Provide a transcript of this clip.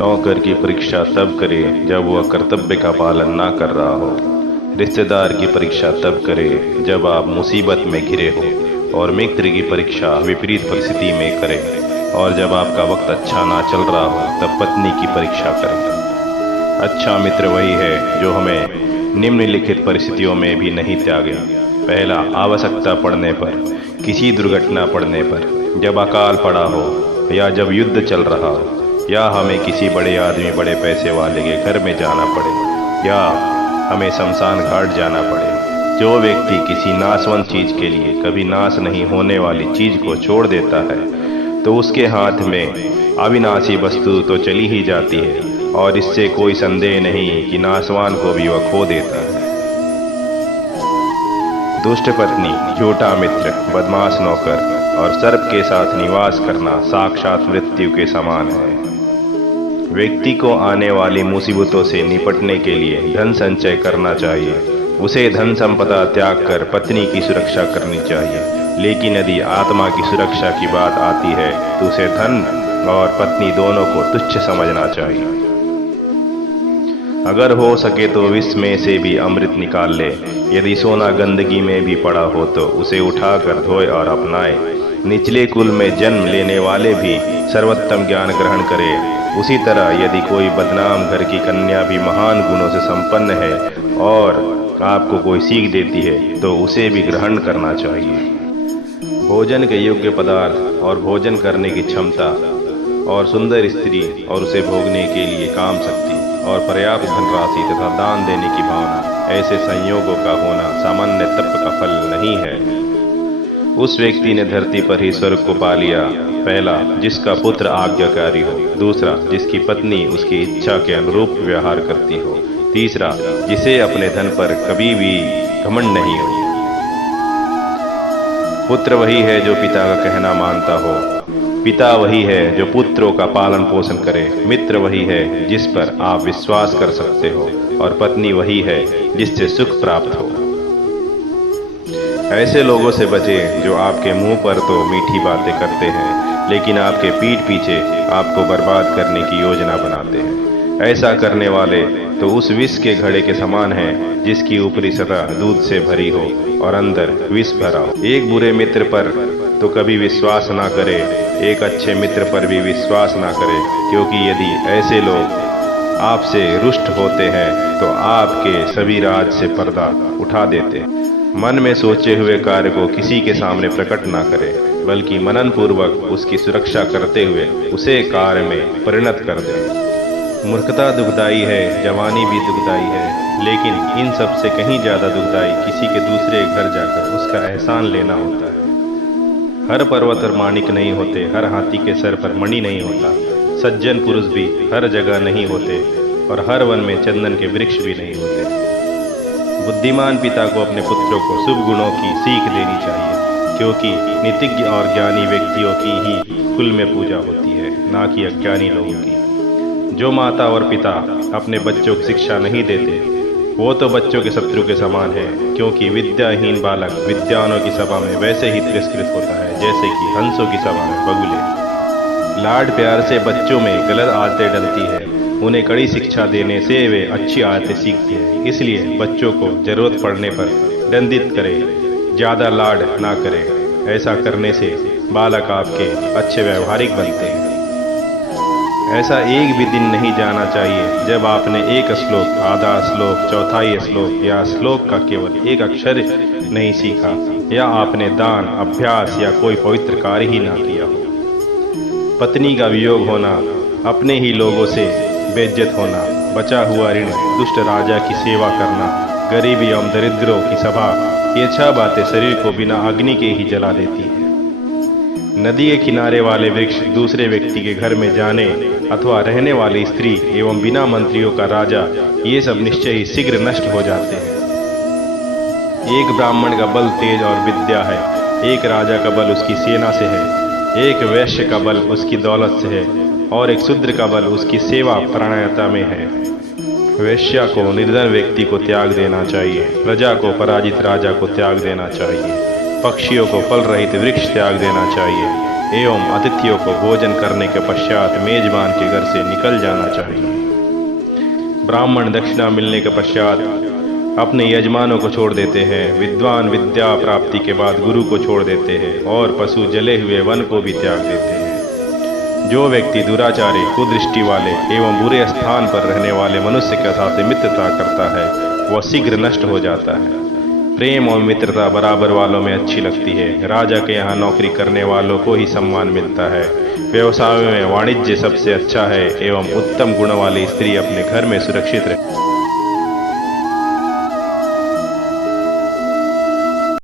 नौकर की परीक्षा तब करे जब वह कर्तव्य का पालन ना कर रहा हो। रिश्तेदार की परीक्षा तब करे जब आप मुसीबत में घिरे हो। और मित्र की परीक्षा विपरीत परिस्थिति में करे और जब आपका वक्त अच्छा ना चल रहा हो तब पत्नी की परीक्षा करे। अच्छा मित्र वही है जो हमें निम्नलिखित परिस्थितियों में भी नहीं त्यागे। पहला, आवश्यकता पड़ने पर, किसी दुर्घटना पड़ने पर, जब अकाल पड़ा हो या जब युद्ध चल रहा हो या हमें किसी बड़े आदमी बड़े पैसे वाले के घर में जाना पड़े या हमें शमशान घाट जाना पड़े। जो व्यक्ति किसी नाशवंत चीज के लिए कभी नाश नहीं होने वाली चीज को छोड़ देता है तो उसके हाथ में अविनाशी वस्तु तो चली ही जाती है और इससे कोई संदेह नहीं कि नाशवान को भी वह खो देता है। दुष्ट पत्नी, झूठा मित्र, बदमाश नौकर और सर्प के साथ निवास करना साक्षात मृत्यु के समान है। व्यक्ति को आने वाली मुसीबतों से निपटने के लिए धन संचय करना चाहिए। उसे धन संपदा त्याग कर पत्नी की सुरक्षा करनी चाहिए। लेकिन यदि आत्मा की सुरक्षा की बात आती है तो उसे धन और पत्नी दोनों को तुच्छ समझना चाहिए। अगर हो सके तो विष में से भी अमृत निकाल ले। यदि सोना गंदगी में भी पड़ा हो तो उसे उठाकर धोए और अपनाए। निचले कुल में जन्म लेने वाले भी सर्वोत्तम ज्ञान ग्रहण करे। उसी तरह यदि कोई बदनाम घर की कन्या भी महान गुणों से संपन्न है और आपको कोई सीख देती है तो उसे भी ग्रहण करना चाहिए। भोजन के योग्य पदार्थ और भोजन करने की क्षमता और सुंदर स्त्री और उसे भोगने के लिए काम शक्ति और पर्याप्त धनराशि तथा दान देने की भावना, ऐसे संयोगों का होना सामान्य तप का फल नहीं है। उस व्यक्ति ने धरती पर ही स्वर्ग को पा लिया। पहला, जिसका पुत्र आज्ञाकारी हो। दूसरा, जिसकी पत्नी उसकी इच्छा के अनुरूप व्यवहार करती हो। तीसरा, जिसे अपने धन पर कभी भी घमंड नहीं हो। पुत्र वही है जो पिता का कहना मानता हो। पिता वही है जो पुत्रों का पालन पोषण करे। मित्र वही है जिस पर आप विश्वास कर सकते हो और पत्नी वही है जिससे सुख प्राप्त हो। ऐसे लोगों से बचें जो आपके मुंह पर तो मीठी बातें करते हैं लेकिन आपके पीठ पीछे आपको बर्बाद करने की योजना बनाते हैं। ऐसा करने वाले तो उस विष के घड़े के समान हैं जिसकी ऊपरी सतह दूध से भरी हो और अंदर विष भरा हो। एक बुरे मित्र पर तो कभी विश्वास ना करे, एक अच्छे मित्र पर भी विश्वास ना करे, क्योंकि यदि ऐसे लोग आपसे रुष्ट होते हैं तो आपके सभी राज से पर्दा उठा देते। मन में सोचे हुए कार्य को किसी के सामने प्रकट ना करे, बल्कि मनन पूर्वक उसकी सुरक्षा करते हुए उसे कार्य में परिणत कर दे। मूर्खता दुखदाई है, जवानी भी दुखदाई है, लेकिन इन सब से कहीं ज्यादा दुखदाई किसी के दूसरे घर जाकर उसका एहसान लेना होता है। हर पर्वत पर माणिक नहीं होते, हर हाथी के सर पर मणि नहीं होता। सज्जन पुरुष भी हर जगह नहीं होते और हर वन में चंदन के वृक्ष भी नहीं होते। बुद्धिमान पिता को अपने पुत्रों को शुभ गुणों की सीख देनी चाहिए, क्योंकि नीतिज्ञ और ज्ञानी व्यक्तियों की ही कुल में पूजा होती है, ना कि अज्ञानी लोगों की। जो माता और पिता अपने बच्चों को शिक्षा नहीं देते वो तो बच्चों के शत्रु के समान है, क्योंकि विद्याहीन बालक विद्वानों की सभा में वैसे ही तिरस्कृत होता है जैसे कि हंसों की सभा में बगुले। लाड प्यार से बच्चों में गलत आदतें डलती है, उन्हें कड़ी शिक्षा देने से वे अच्छी आदतें सीखते हैं। इसलिए बच्चों को जरूरत पड़ने पर दंडित करें, ज़्यादा लाड ना करें। ऐसा करने से बालक आपके अच्छे व्यवहारिक बनते हैं। ऐसा एक भी दिन नहीं जाना चाहिए जब आपने एक श्लोक, आधा श्लोक, चौथाई श्लोक या श्लोक का केवल एक अक्षर नहीं सीखा, या आपने दान, अभ्यास या कोई पवित्र कार्य ही ना किया हो। पत्नी का वियोग होना, अपने ही लोगों से बेइज्जत होना, बचा हुआ ऋण, दुष्ट राजा की सेवा करना, गरीबी एवं दरिद्रों की सभा, ये 6 बातें शरीर को बिना अग्नि के ही जला देती है। नदी के किनारे वाले वृक्ष दूसरे व्यक्ति के घर में जाने अथवा रहने वाली स्त्री एवं बिना मंत्रियों का राजा, ये सब निश्चय ही शीघ्र नष्ट हो जाते हैं। एक ब्राह्मण का बल तेज और विद्या है, एक राजा का बल उसकी सेना से है, एक वैश्य का बल उसकी दौलत से है और एक शूद्र का बल उसकी सेवा परायणता में है। वैश्या को निर्धन व्यक्ति को त्याग देना चाहिए, प्रजा को पराजित राजा को त्याग देना चाहिए, पक्षियों को फल रहित वृक्ष त्याग देना चाहिए, एवं अतिथियों को भोजन करने के पश्चात मेजबान के घर से निकल जाना चाहिए। ब्राह्मण दक्षिणा मिलने के पश्चात अपने यजमानों को छोड़ देते हैं। विद्वान विद्या प्राप्ति के बाद गुरु को छोड़ देते हैं और पशु जले हुए वन को भी त्याग देते हैं। जो व्यक्ति दुराचारी, कुदृष्टि वाले एवं बुरे स्थान पर रहने वाले मनुष्य के साथ मित्रता करता है वह शीघ्र नष्ट हो जाता है। प्रेम और मित्रता बराबर वालों में अच्छी लगती है। राजा के यहाँ नौकरी करने वालों को ही सम्मान मिलता है। व्यवसाय में वाणिज्य सबसे अच्छा है एवं उत्तम गुण वाली स्त्री अपने घर में सुरक्षित रहती है।